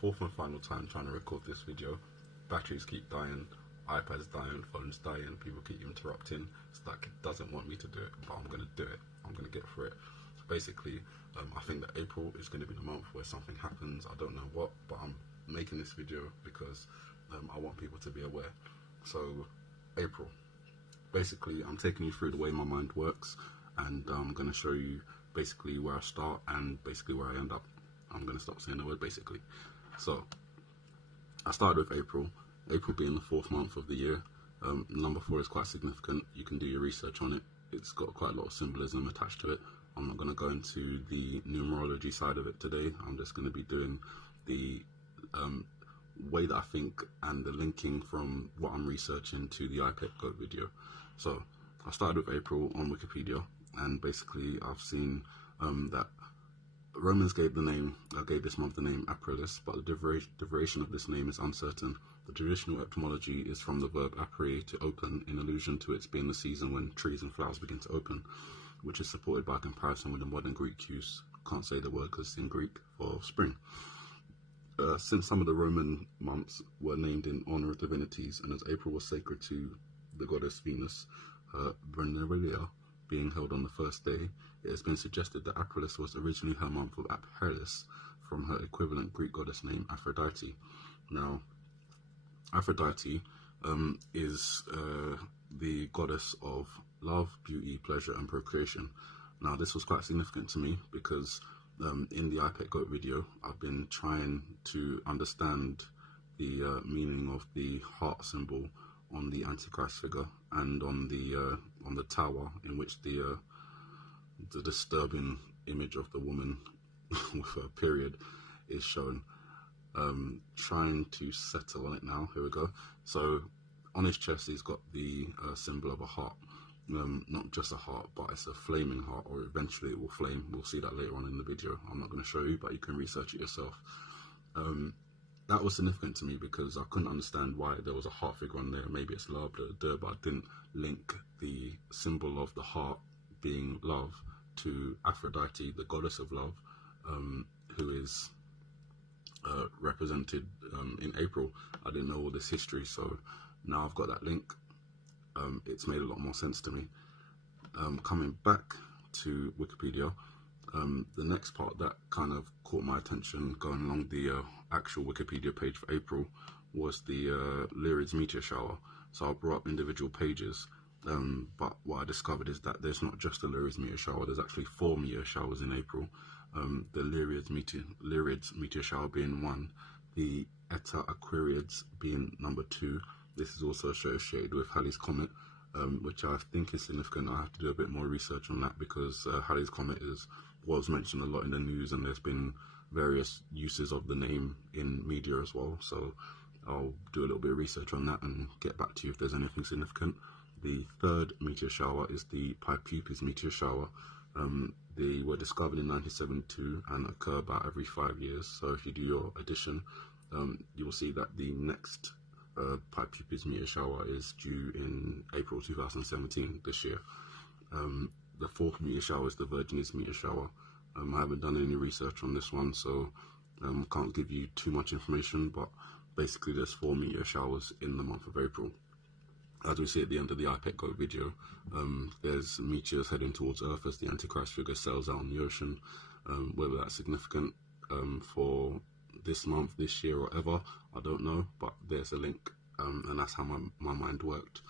fourth and final time trying to record this video. Batteries keep dying, iPad's dying, phone's dying, people keep interrupting. It's like it doesn't want me to do it, but I'm going to do it. I'm going to get through it. So basically, I think that April is going to be the month where something happens. I don't know what, but I'm making this video because I want people to be aware. So, April. Basically, I'm taking you through the way my mind works, and I'm going to show you basically where I start and basically where I end up. I'm going to stop saying the word basically. So, I started with April. April being the fourth month of the year. Number 4 is quite significant. You can do your research on it. It's got quite a lot of symbolism attached to it. I'm not going to go into the numerology side of it today. I'm just going to be doing the way that I think and the linking from what I'm researching to the iPet Goat video. So I started with April on Wikipedia, and basically I've seen that Romans gave this month the name Aprilis, but the derivation of this name is uncertain. The traditional etymology is from the verb apere, to open, in allusion to its being the season when trees and flowers begin to open, which is supported by comparison with the modern Greek use. Can't say the word because it's in Greek, for spring. Since some of the Roman months were named in honor of divinities, and as April was sacred to the goddess Venus, Veneria being held on the first day, it has been suggested that Aprilis was originally her month of Aprilis, from her equivalent Greek goddess name Aphrodite. Now, Aphrodite is the goddess of love, beauty, pleasure, and procreation. Now, this was quite significant to me because in the iPet Goat video, I've been trying to understand the meaning of the heart symbol on the Antichrist figure and on the tower, in which the disturbing image of the woman with her period is shown. Trying to settle on it now. Here we go. So on his chest, he's got the symbol of a heart. Not just a heart, but it's a flaming heart, or eventually it will flame. We'll see that later on in the video. I'm not going to show you, but you can research it yourself. That was significant to me because I couldn't understand why there was a heart figure on there. Maybe it's love, but I didn't link the symbol of the heart being love to Aphrodite, the goddess of love, who is represented in April. I didn't know all this history, so now I've got that link. It's made a lot more sense to me. Coming back to Wikipedia, the next part that kind of caught my attention going along the actual Wikipedia page for April was the Lyrids meteor shower. So I brought up individual pages, but what I discovered is that there's not just the Lyrids meteor shower, there's actually 4 meteor showers in April. The Lyrids meteor shower being 1, the Eta Aquariids being number 2. This is also associated with Halley's Comet, which I think is significant. I have to do a bit more research on that because Halley's Comet was mentioned a lot in the news, and there's been various uses of the name in media as well. So I'll do a little bit of research on that and get back to you if there's anything significant. The 3rd meteor shower is the Pipupis meteor shower. They were discovered in 1972 and occur about every 5 years. So if you do your addition, you will see that the next Pipupis meteor shower is due in April 2017 this year. The 4th meteor shower is the Virginis meteor shower. I haven't done any research on this one, so can't give you too much information, but basically there's 4 meteor showers in the month of April. As we see at the end of the iPet Goat video, there's meteors heading towards Earth as the Antichrist figure sails out on the ocean. Whether that's significant for this month, this year, or ever, I don't know, but there's a link, and that's how my mind worked.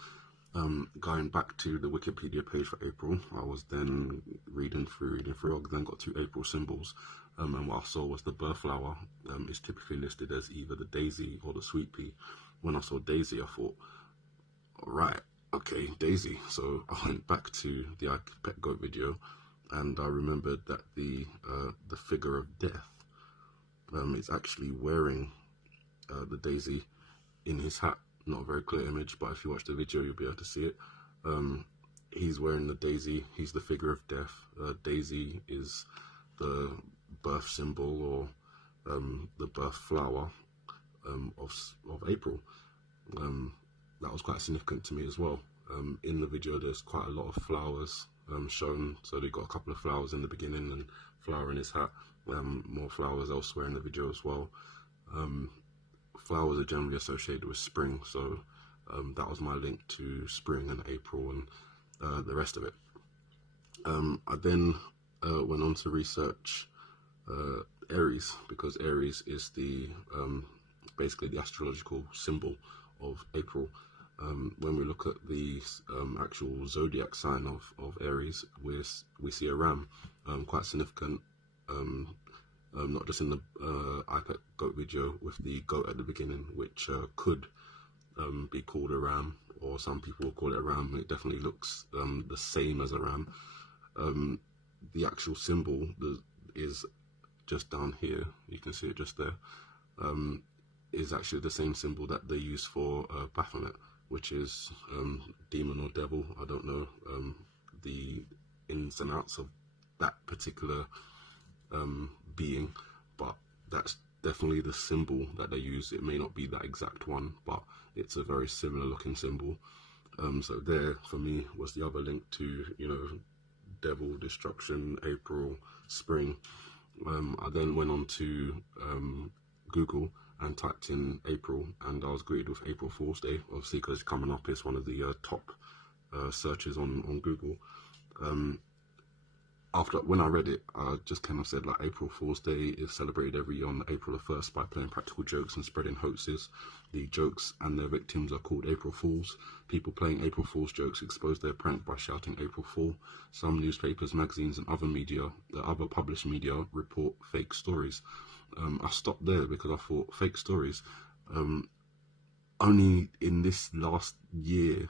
Going back to the Wikipedia page for April, I was then reading through, I then got to April symbols, and what I saw was the birth flower is typically listed as either the daisy or the sweet pea. When I saw daisy, I thought, right, okay, daisy. So I went back to the iPet Goat video, and I remembered that the figure of death is actually wearing the daisy in his hat. Not a very clear image, but if you watch the video, you'll be able to see it. He's wearing the daisy. He's the figure of death. Daisy is the birth symbol, or the birth flower of April. That was quite significant to me as well. In the video, there's quite a lot of flowers shown. So they got a couple of flowers in the beginning and flower in his hat. More flowers elsewhere in the video as well. Flowers are generally associated with spring, so that was my link to spring and April and the rest of it. I then went on to research Aries, because Aries is the basically the astrological symbol of April. When we look at the actual zodiac sign of Aries, we see a ram, quite significant, not just in the iPet goat video with the goat at the beginning, which could be called a ram, or some people will call it a ram. It definitely looks the same as a ram. The actual symbol is just down here, you can see it just there, is actually the same symbol that they use for Baphomet, which is demon or devil. I don't know the ins and outs of that particular being, but that's definitely the symbol that they use. It may not be that exact one, but it's a very similar looking symbol. So there for me was the other link to, you know, devil, destruction, April, spring. I then went on to Google and typed in April, and I was greeted with April Fool's Day, obviously because it's coming up. It's one of the top searches on Google. When I read it, I just kind of said, like, April Fool's Day is celebrated every year on April the 1st by playing practical jokes and spreading hoaxes. The jokes and their victims are called April Fools. People playing April Fool's jokes expose their prank by shouting April Fool. Some newspapers, magazines, and other published media report fake stories. I stopped there because I thought, fake stories? Only in this last year,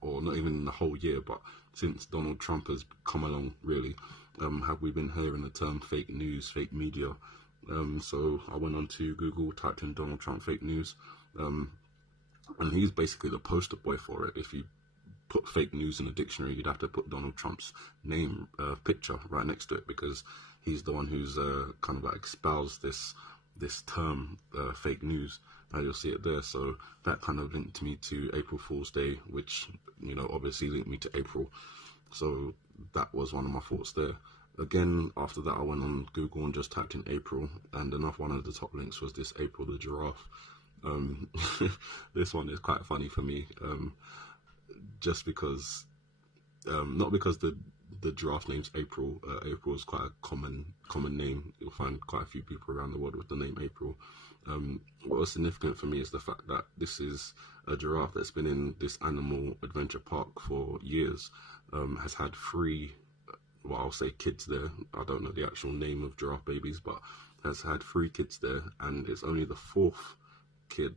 or not even in the whole year, but since Donald Trump has come along, really, have we been hearing the term fake news, fake media. So I went on to Google, typed in Donald Trump fake news, and he's basically the poster boy for it. If you put fake news in a dictionary, you'd have to put Donald Trump's name, picture right next to it, because he's the one who's kind of like espoused this term, fake news. Now you'll see it there. So that kind of linked me to April Fool's Day, which, you know, obviously linked me to April. So that was one of my thoughts there. Again, after that, I went on Google and just typed in April, and another one of the top links was this April the giraffe. This one is quite funny for me, just because, not because the giraffe name's April. April is quite a common name. You'll find quite a few people around the world with the name April. What was significant for me is the fact that this is a giraffe that's been in this animal adventure park for years, has had 3, well, I'll say kids there. I don't know the actual name of giraffe babies, but has had 3 kids there, and it's only the 4th kid,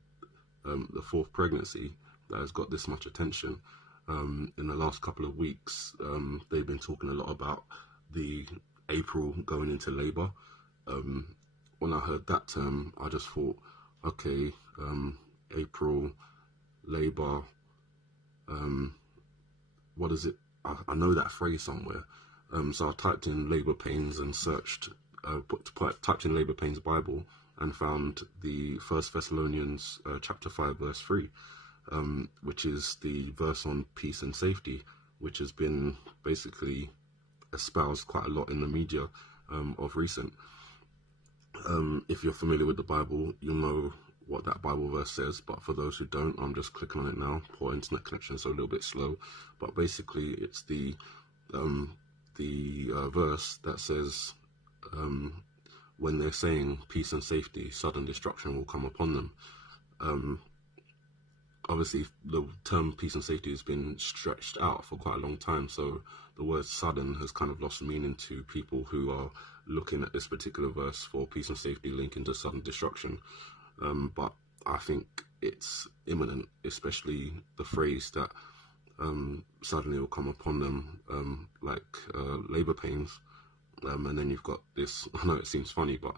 the 4th pregnancy, that has got this much attention. In the last couple of weeks, they've been talking a lot about the April going into labor. When I heard that term, I just thought, okay, April, labor, what is it? I know that phrase somewhere. So I typed in labor pains and searched, typed in labor pains Bible, and found the 1 Thessalonians chapter 5 verse 3, which is the verse on peace and safety, which has been basically espoused quite a lot in the media of recent. If you're familiar with the Bible, you'll know what that Bible verse says, but for those who don't, I'm just clicking on it now. Poor internet connection, so a little bit slow, but basically it's the verse that says, when they're saying peace and safety, sudden destruction will come upon them. Obviously the term peace and safety has been stretched out for quite a long time, so the word sudden has kind of lost meaning to people who are looking at this particular verse for peace and safety linking to sudden destruction. But I think it's imminent, especially the phrase that suddenly will come upon them, like labor pains. And then you've got this, I know it seems funny, but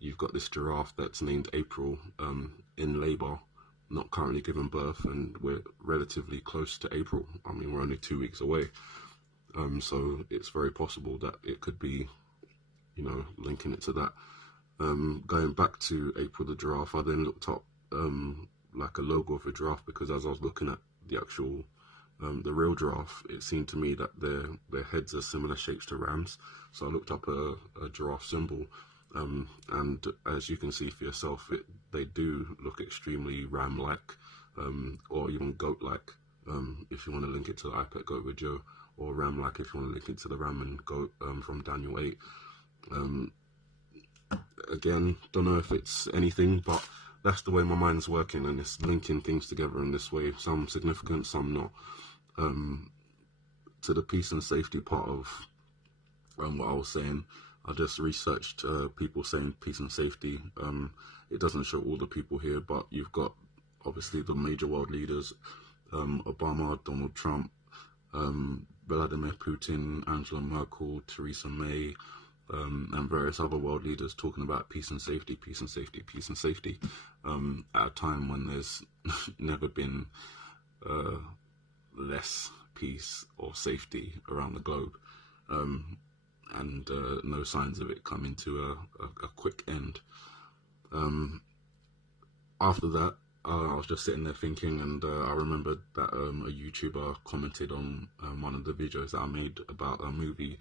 you've got this giraffe that's named April, in labor, not currently giving birth, and we're relatively close to April. I mean, we're only 2 weeks away. So it's very possible that it could be, you know, linking it to that. Going back to April the giraffe, I then looked up like a logo of a giraffe, because as I was looking at the actual the real giraffe, it seemed to me that their heads are similar shapes to rams. So I looked up a giraffe symbol, And as you can see for yourself, they do look extremely RAM-like, or even Goat-like, if you want to link it to the iPet Goat video, or RAM-like if you want to link it to the Ram and Goat from Daniel 8. Again, don't know if it's anything, but that's the way my mind's working, and it's linking things together in this way, some significant, some not. To the peace and safety part of what I was saying, I just researched people saying peace and safety. It doesn't show all the people here, but you've got obviously the major world leaders, Obama, Donald Trump, Vladimir Putin, Angela Merkel, Theresa May, and various other world leaders talking about peace and safety, peace and safety, peace and safety, at a time when there's never been less peace or safety around the globe, and no signs of it coming to a quick end. After that, I was just sitting there thinking, and I remembered that a YouTuber commented on one of the videos that I made about a movie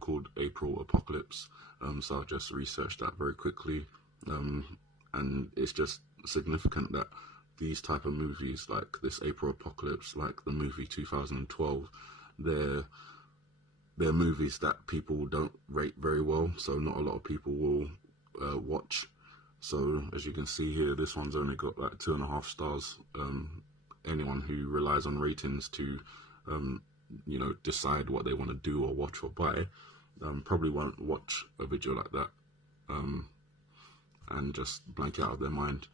called April Apocalypse. So I just researched that very quickly, and it's just significant that these type of movies, like this April Apocalypse, like the movie 2012, they're movies that people don't rate very well, so not a lot of people will watch. So as you can see here, this one's only got like 2.5 stars. Anyone who relies on ratings to you know, decide what they want to do or watch or buy probably won't watch a video like that, and just blank out of their mind.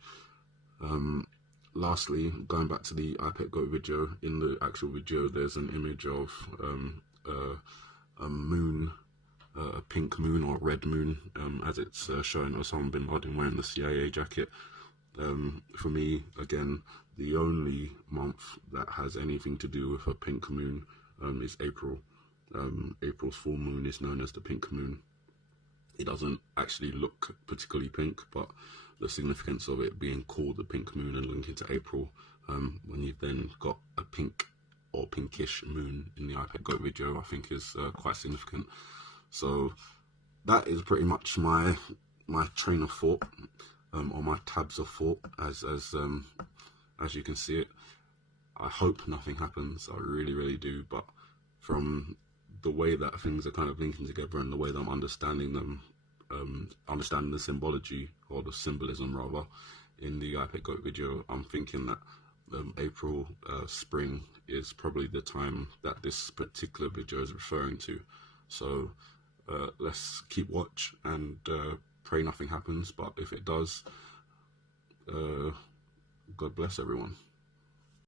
Lastly, going back to the iPet Goat video, in the actual video there's an image of a moon, a pink moon or red moon, as it's showing Osama bin Laden wearing the CIA jacket. For me, again, the only month that has anything to do with a pink moon is April. April's full moon is known as the pink moon. It doesn't actually look particularly pink, but the significance of it being called the pink moon and linking to April, when you've then got a pink or pinkish moon in the iPet Goat video, I think is quite significant. So that is pretty much my train of thought, or my tabs of thought, as you can see it. I hope nothing happens, I really do, but from the way that things are kind of linking together and the way that I'm understanding them, understanding the symbology, or the symbolism rather, in the iPet Goat video, I'm thinking that April, spring, is probably the time that this particular video is referring to. So let's keep watch and pray nothing happens, but if it does, God bless everyone.